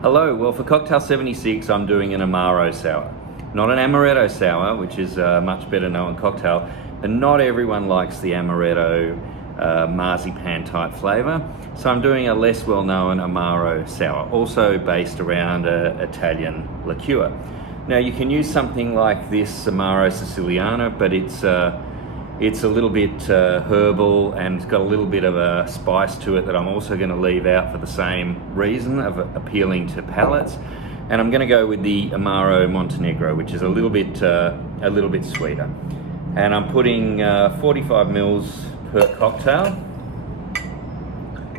Hello, well for Cocktail 76 I'm doing an Amaro Sour. Not an Amaretto Sour, which is a much better known cocktail, and not everyone likes the Amaretto marzipan type flavour. So I'm doing a less well known Amaro Sour, also based around Italian liqueur. Now you can use something like this Amaro Siciliano, but it's a little bit herbal and it's got a little bit of a spice to it that I'm also going to leave out for the same reason of appealing to palates. And I'm going to go with the Amaro Montenegro, which is a little bit sweeter. And I'm putting 45 mils per cocktail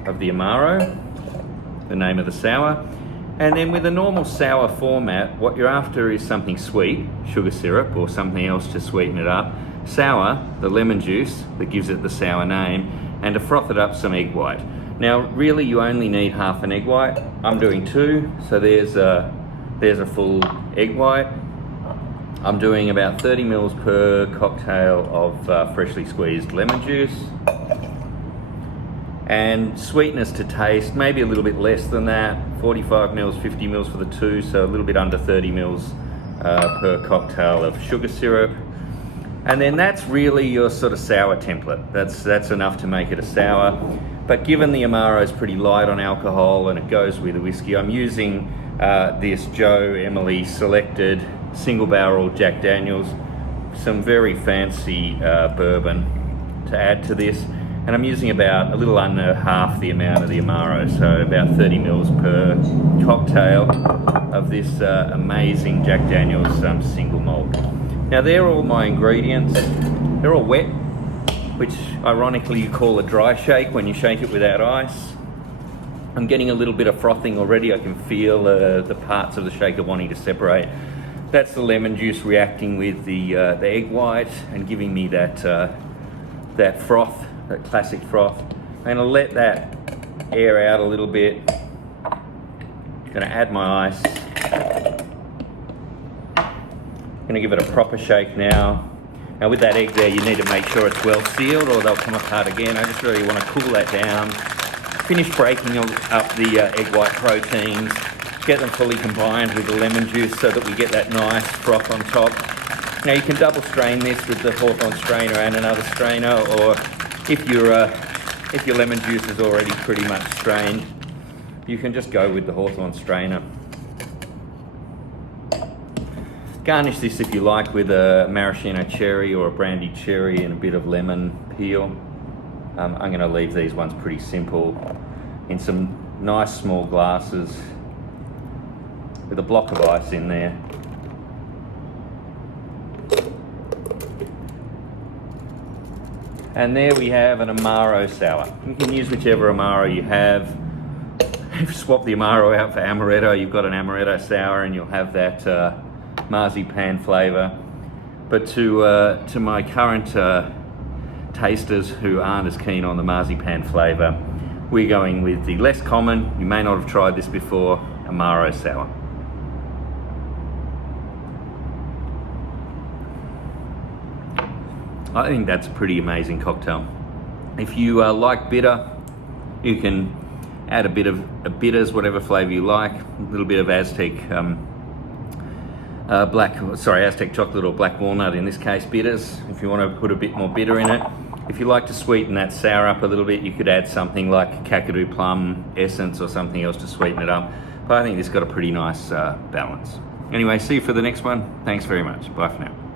of the Amaro, the name of the sour. And then with a normal sour format, what you're after is something sweet, sugar syrup or something else to sweeten it up. Sour, the lemon juice that gives it the sour name, and to froth it up, some egg white. Now really you only need half an egg white. I'm doing 2, so there's a full egg white. I'm doing about 30 mils per cocktail of freshly squeezed lemon juice. And sweetness to taste, maybe a little bit less than that, 45 mils, 50 mils for the 2, so a little bit under 30 mils per cocktail of sugar syrup. And then that's really your sort of sour template. That's enough to make it a sour. But given the Amaro is pretty light on alcohol and it goes with the whiskey, I'm using this Joe Emily selected single barrel Jack Daniels, some very fancy bourbon to add to this. And I'm using about a little under half the amount of the Amaro, so about 30 mils per cocktail of this amazing Jack Daniels single malt. Now they're all my ingredients. They're all wet, which ironically you call a dry shake when you shake it without ice. I'm getting a little bit of frothing already. I can feel the parts of the shaker wanting to separate. That's the lemon juice reacting with the egg white and giving me that froth, that classic froth. I'm gonna let that air out a little bit. Gonna add my ice. Gonna give it a proper shake now. Now with that egg there, you need to make sure it's well sealed or they'll come apart again. I just really wanna cool that down. Finish breaking up the egg white proteins. Get them fully combined with the lemon juice so that we get that nice froth on top. Now you can double strain this with the Hawthorn strainer and another strainer, or if your lemon juice is already pretty much strained, you can just go with the Hawthorn strainer. Garnish this if you like with a maraschino cherry or a brandied cherry and a bit of lemon peel. I'm going to leave these ones pretty simple in some nice small glasses with a block of ice in there. And there we have an Amaro Sour. You can use whichever Amaro you have. If you swap the Amaro out for Amaretto, you've got an Amaretto Sour and you'll have that marzipan flavour. But to my current tasters who aren't as keen on the marzipan flavour, we're going with the less common, you may not have tried this before, Amaro Sour. I think that's a pretty amazing cocktail. If you like bitter, you can add a bit of bitters, whatever flavour you like, a little bit of Aztec Aztec chocolate or black walnut, in this case bitters, if you want to put a bit more bitter in it. If you like to sweeten that sour up a little bit, you could add something like Kakadu plum essence or something else to sweeten it up. But I think this got a pretty nice balance. Anyway, see you for the next one. Thanks very much. Bye for now.